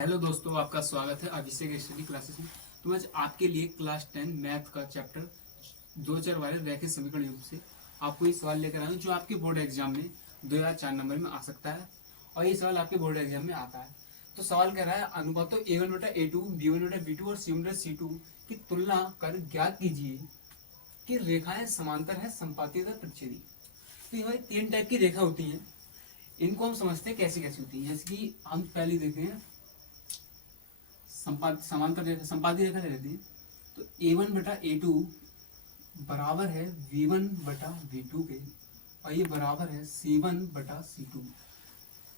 Hello दोस्तों, आपका स्वागत है अभिषेक स्टडी क्लासेस में। तो आज आपके लिए क्लास 10 मैथ का चैप्टर 2 4 वाले रैखिक समीकरण युग से आपको ये सवाल लेकर आया हूँ जो आपके बोर्ड एग्जाम में 2004 नंबर में आ सकता है और ये सवाल आपके बोर्ड एग्जाम में आता है। तो सवाल कह रहा है अनुपातों a1/a2, b1/b2 और c1/c2 की तुलना कर ज्ञात कीजिए कि रेखाएं समांतर है, समांतरित तथा प्रतिच्छेदी। तो ये हमारी 3 टाइप की रेखा होती है। इनको हम समझते हैं कैसी कैसी होती है। जैसे कि हम पहले देखते हैं समांतर रेखा, संपाती रेखा ले लेते हैं। तो a1/a2 बराबर है v1/v2 के और ये बराबर है c1/c2।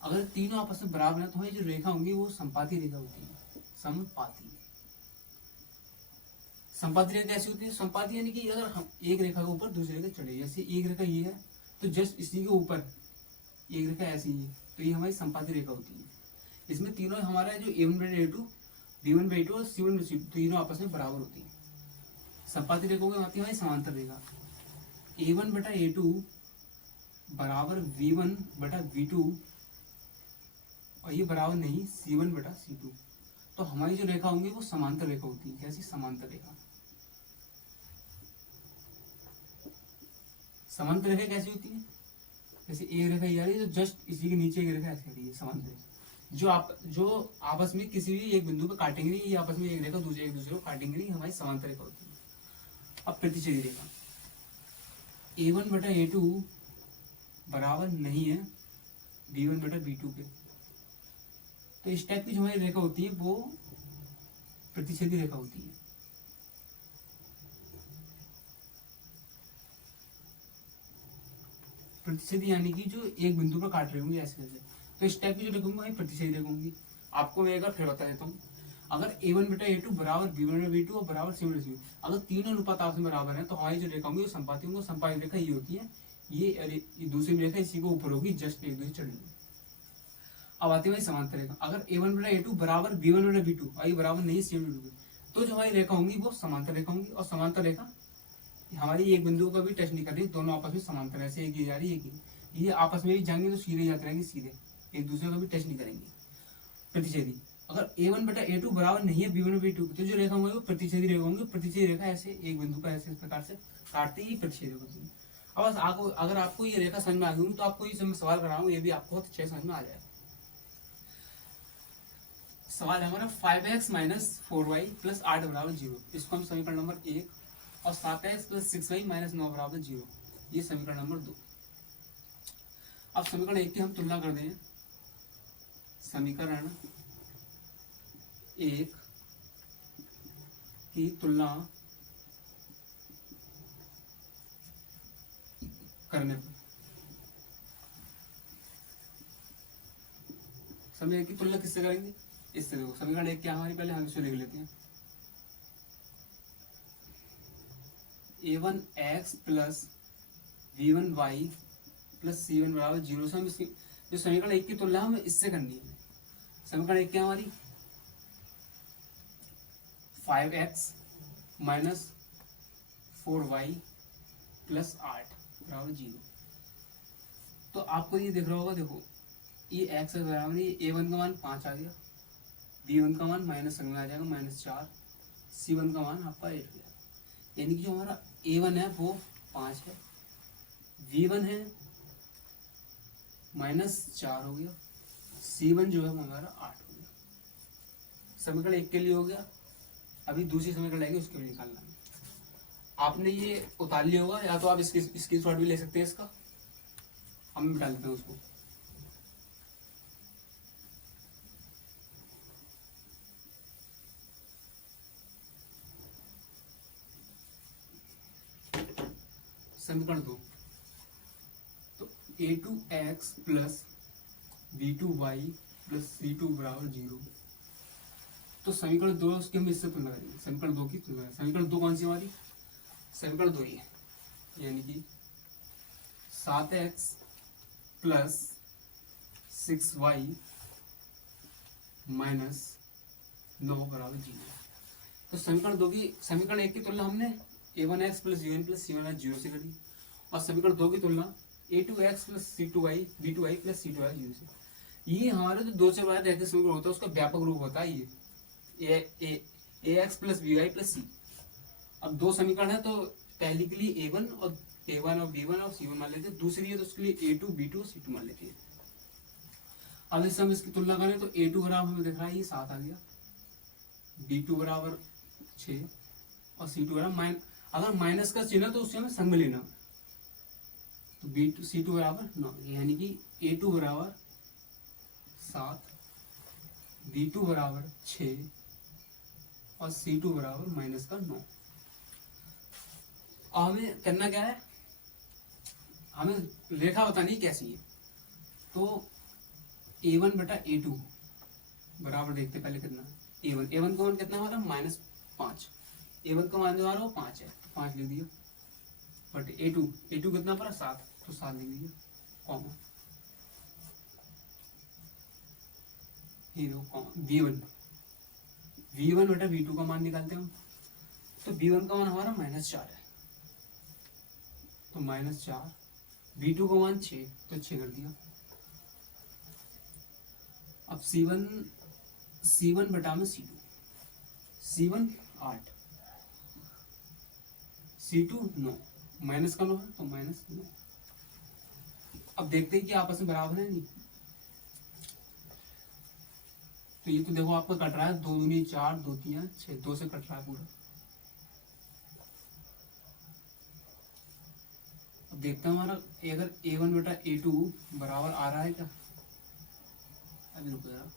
अगर तीनों आपस में बराबर है तो हमारी जो रेखा होंगी वो संपाती रेखा होती है। संपाती रेखा कैसी होती है? संपाती यानी कि अगर हम एक रेखा के ऊपर दूसरी रेखा चढ़े, जैसे एक रेखा ये है तो जस्ट इसी के ऊपर एक रेखा ऐसी है, तो ये हमारी संपाती रेखा होती है। इसमें तीनों हमारा जो a1/a2, b1/b2 और c1/c2 तीनों आपस में बराबर होती है। संपाती रेखाओं में आती है हमारी समांतर रेखा। a1/a2 बराबर v1/v2 और ये बराबर नहीं c1/c2। तो हमारी जो रेखा होंगी वो समांतर रेखा होती है। कैसी? समांतर रेखा। समांतर रेखा कैसी होती है? जैसे एक रेखा ये आ रही है तो जस्ट इसी के नीचे एक रेखा ऐसी आ रही है, समांतर रेखा। जो आपस में किसी भी एक बिंदु पर काटेंगे नहीं, ये आपस में एक रेखा एक दूसरे को काटेंगे नहीं, हमारी समांतर रेखा होती है। अब प्रतिच्छेदी रेखा a1/a2 बराबर नहीं है b1/b2 के। तो इस टाइप की जो हमारी रेखा होती है वो प्रतिच्छेदी रेखा होती है। प्रतिच्छेदी यानी कि जो एक बिंदु पर काट रहे होंगे ऐसे ऐसे। तो इस टाइप की जो रेखा होंगी वही प्रतिच्छेदी रेखा होंगी। आपको मैं एक बार फिर बता देता हूँ। अगर a1/a2 बराबर b1/b2 और बराबर c1/c2, अगर तीनों अनुपात आपस में बराबर है तो हमारी जो रेखा होंगी वो संपाती होंगी। संपाती रेखा ये होती है, ये दूसरी रेखा इसी को ऊपर होगी, जस्ट एक दूसरे चढ़। अब आती है समांतर रेखा। अगर a1/a2 बराबर b1/b2 और ये बराबर नहीं c1/b2, तो जो हमारी रेखा होंगी वो समांतर रेखा होंगी। और समांतर रेखा हमारी एक बिंदु का भी टच नहीं कर रही, दोनों आपस में समांतर ऐसे एक ही जा रही है, ये आपस में भी जाएंगे तो सीधे जाते रहेंगे, सीधे एक दूसरे का भी टच नहीं करेंगे। प्रतिच्छेदी अगर a1/a2 बराबर नहीं है b1/b2 तो जो रेखा होंगी वो प्रतिच्छेदी रेखा होंगी। प्रतिच्छेदी रेखा ऐसे एक बिंदु का ऐसे इस प्रकार से काटते ही प्रतिच्छेदी होती है। अब अगर आपको ये रेखा समझ में आ गई तो आपको ये मैं सवाल कराऊंगा, ये भी आपको बहुत अच्छे समझ में आ जाएगा। सवाल है हमारा 5x - 4y + 8 = 0। इसको हम समीकरण नंबर 1 और 7x + 6y - 9 = 0, ये समीकरण नंबर 2। अब समीकरण 1 की हम तुलना कर दें। समीकरण 1 की तुलना करने पर समीकरण की तुलना किससे करेंगे? इससे। देखो समीकरण 1 क्या हमारी, पहले हम इसे लिख लेते हैं। a1x + v1y + c1 = 0 से हम इसकी जो समीकरण 1 की तुलना हमें इससे करनी है। समीकरण 1 क्या हमारी 5x - 4y + 8 = 0। तो आपको ये दिख रहा होगा, देखो ये x के बराबर है, a1 का मान 5 आ गया, b1 का मान माइनस में आ जाएगा -4, c1 का मान आपका 8 गया। यानी कि जो हमारा a1 है वो 5 है, v1 है -4 हो गया, c1 जो है वो हमारा 8 हो गया। समीकरण 1 के लिए हो गया। अभी दूसरी समीकरण लेंगे, उसके लिए निकालना है। आपने ये उतार लिया होगा, या तो आप इसकी शॉट भी ले सकते हैं इसका। हम मिटा लेते हैं उसको। समीकरण 2, तो a2x + b2y + c2 = 0। तो समीकरण 2 उसकी हम इससे तुलना करेंगे। समीकरण 2 की तुलना, समीकरण 2 कौन सी हमारी? समीकरण 2 ही है, यानी कि 7x + 6y - 9 = 0। तो समीकरण 2 की, समीकरण 1 की तुलना हमने a1x + b1 + c1 0 से करी, और समीकरण 2 की तुलना a2x + c2y b2y + c2y 0 से। ये हमारे जो दो से बड़ा रैखिक समीकरण होता है उसका व्यापक रूप होता है ये a x plus b y plus c. अब दो समीकरण है तो पहली के लिए ए वन और बी वन और सी वन मान लेते हैं, दूसरी है तो उसके लिए ए टू बी टू और सी टू मान लेते हैं। अब इससे हम इसकी तुलना करें तो ए टू बराबर हमें दिख रहा है ये 7 आ गया, बी टू बराबर 6 और सी टू बराबर अगर माइनस का चिन्ह तो उससे हमें संग लेना, तो बी टू सी टू बराबर 9, यानी कि ए टू बराबर 7, बी टू बराबर 6 और सी टू बराबर माइनस का 9। और हमें करना क्या है, हमें रेखा बतानी कैसी है। तो a1 बटा a2 बराबर देखते पहले कितना, a1 का मान कितना हमारा -5, a1 का मान जो आ रहा है वो 5 है तो 5 लिख दिया, बट a2 कितना पड़ा 7 तो 7 लिख दिया, कॉमा v1 बटा v2 का मान निकालते हैं हम। तो v1 का मान हमारा -4 है तो -4, v2 का मान 6 तो 6 कर दिया। अब C1 बटा में C2, C1 8, C2 9, माइनस का 9 है तो -9। अब देखते हैं कि आपस में बराबर है नहीं, तो ये तो देखो आपका कट रहा है 2 दूनी 4, 2 3 6, 2 से कट रहा है पूरा। अब देखते हैं हमारा अगर a1 बटा a2 बराबर आ रहा है क्या, अभी रुको यार,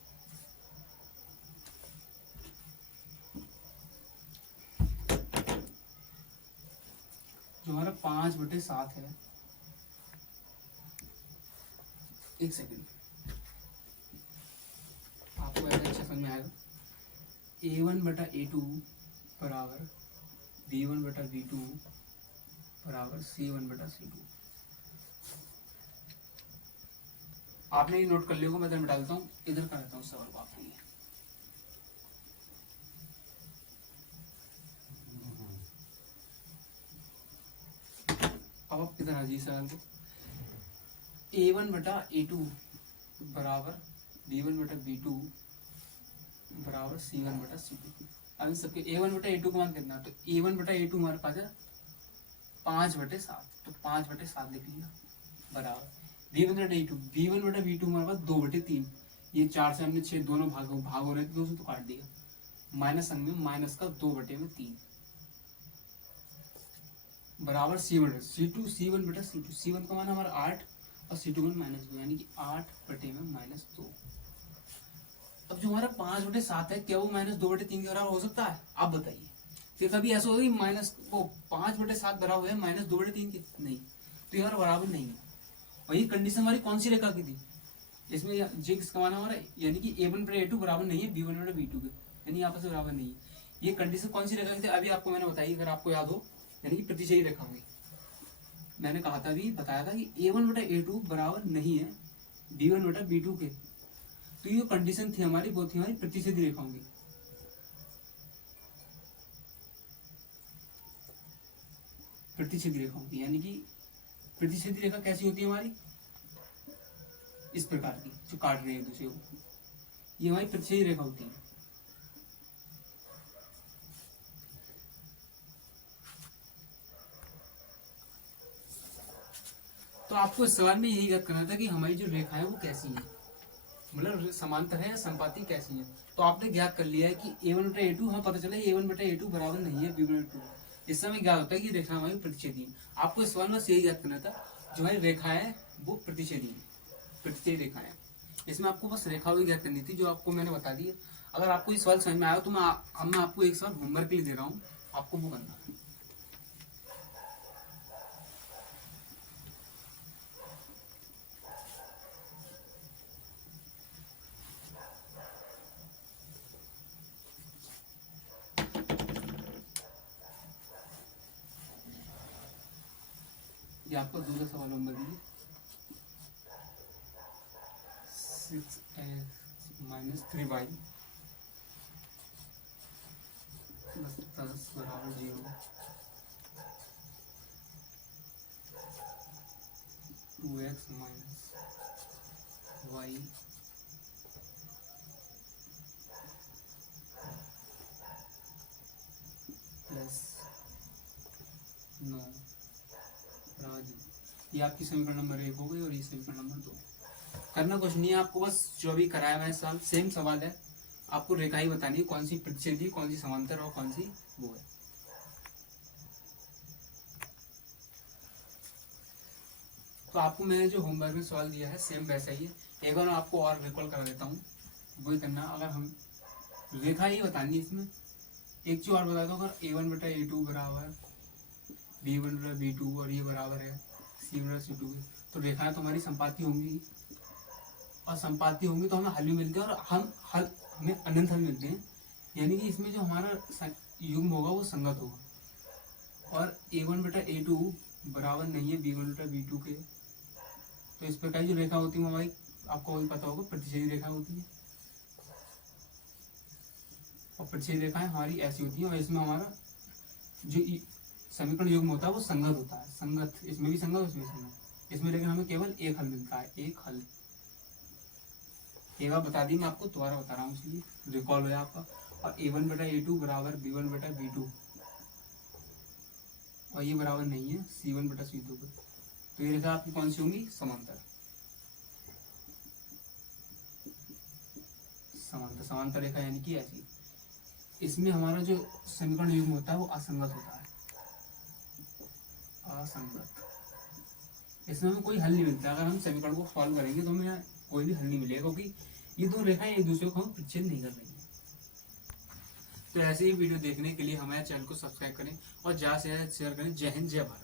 जो हमारा 5/7 है, एक सेकंड आपको ऐसा अच्छा समझ में आएगा। a1 बटा a2 बराबर b1 बटा b2 बराबर c1 बटा c2। आपने ये नोट कर लिया होगा, मैं इधर मिटा देता हूँ, इधर कर देता हूँ सवाल को आपके लिए। अब आप किधर आ जाइए सवाल को, a1 बटा a2 बराबर b1 बटा b2 बराबर c1 बटा c2। अब इन सबके a1 बटा a2 का मान कितना, तो a1 बटा a2 हमारे पास है 5/7 तो 5/7 लिख लिया, बराबर b1 बटा b2 हमारे पास 2/3, ये 4 से हमने 6 दोनों भाग हो रहे थे, 2 से तो काट दिया, माइनस अंग में माइनस का 2/3 बराबर C1 बटा C2। C1 का मान हमारा 8 और C2 का मान -2, यानी कि 8/-2। अब जो हमारा 5/7 है क्या वो -2/3 के बराबर हो सकता है, आप बताइए। फिर कभी ऐसा होगा कि माइनस वो 5/7 बराबर है -2/3 के, नहीं, तो यार बराबर नहीं है। और ये कंडीशन हमारी कौन सी रेखा की थी, इसमें जे किसका मान हमारा, यानी कि a1 बटा a2 बराबर नहीं है b1 बटा b2 के, यानी आपस में बराबर नहीं है। ये कंडीशन कौन सी रेखा की थी, अभी आपको मैंने बताई, अगर आपको याद हो, यानी कि प्रतिच्छेदी रेखा होगी। मैंने कहा था भी, बताया था कि a1 बटा a2 बराबर नहीं है b1 बटा b2 के, तो ये कंडीशन थी हमारी, वो थी हमारी प्रतिच्छेदी रेखा होगी। प्रतिच्छेदी रेखा होगी, यानी कि प्रतिच्छेदी रेखा कैसी होती है हमारी, इस प्रकार की, जो काट रही है एक दूसरे को, ये हमारी प्रतिच्छेदी रेखा होती है। तो आपको इस सवाल में यही याद करना था कि हमारी जो रेखा है वो कैसी है, मतलब समांतर है या संपाती कैसी है। तो आपने ज्ञात कर लिया है कि a1 बटा a2, हमें पता चला a1 बटा a2 बराबर नहीं है b1 बटा 2। इससे हमें ज्ञात होता है कि रेखा हमारी प्रतिच्छेदी है। आपको इस सवाल में बस यही याद करना था, जो हमारी रेखा है वो प्रतिच्छेदी है, प्रतिच्छेदी रेखा है। इसमें आपको बस रेखा भी ज्ञात करनी थी, जो आपको मैंने बता दी है। अगर आपको ये सवाल समझ में आया तो मैं आपको एक सवाल होमवर्क के लिए दे रहा हूँ, आपको वो करना है। ये आपका दूसरा सवाल नंबर 6x - 3y + 10 बराबर 0, 2x - y 9 राजू, ये आपकी समीकरण नंबर 1 हो गई और ये समीकरण नंबर 2। करना कुछ नहीं है आपको, बस जो अभी कराया हुआ है साल सेम सवाल है, आपको रेखा ही बतानी है कौन सी प्रतिच्छेदी, कौन सी समांतर और कौन सी वो है। तो आपको मैंने जो होमवर्क में सवाल दिया है सेम वैसा ही है, एक बार आपको और रिकॉल करा देता हूँ, वही करना। अगर हम रेखा ही बतानी है इसमें, एक चीज और बता दो, अगर a1/a2 बराबर b1/b2 और ये बराबर है c1/c2, तो रेखाएं तो हमारी संपाती होंगी, और संपाती होंगी तो हमें हल भी मिलते हैं, और हमें अनंत हल मिलते हैं, यानी कि इसमें जो हमारा युग्म होगा वो संगत होगा। और a1/a2 बराबर नहीं है b1/b2 के, तो इस प्रकार जो रेखा होती है हमारी, आपको वही पता होगा, प्रतिच्छेदी रेखा होती है, और प्रतिच्छेदी रेखाएं हमारी ऐसी होती है, और इसमें हमारा जो समीकरण युग्म होता है वो संगत होता है, संगत, इसमें भी संगत, उसमें संगत, इसमें लेकिन हमें केवल एक हल मिलता है, एक हल। एक बार बता दी, मैं आपको दोबारा बता रहा हूँ इसलिए रिकॉल हो आपका। और a1/a2 बराबर b1/b2, और ये बराबर नहीं है c1/c2 को, तो ये रेखा आपकी कौन सी होंगी, समांतर। समांतर, समांतर रेखा यानी कि ऐसी, इसमें हमारा जो समीकरण युग्म होता है वो असंगत होता है, असंगत, इसमें हमें कोई हल नहीं मिलता। अगर हम समीकरण को सॉल्व करेंगे तो हमें कोई भी हल नहीं मिलेगा, क्योंकि ये दो रेखाएं एक दूसरे को हम प्रतिच्छेद नहीं कर रही है। तो ऐसे ही वीडियो देखने के लिए हमारे चैनल को सब्सक्राइब करें और ज्यादा से ज्यादा शेयर करें। जय हिंद, जय भारत।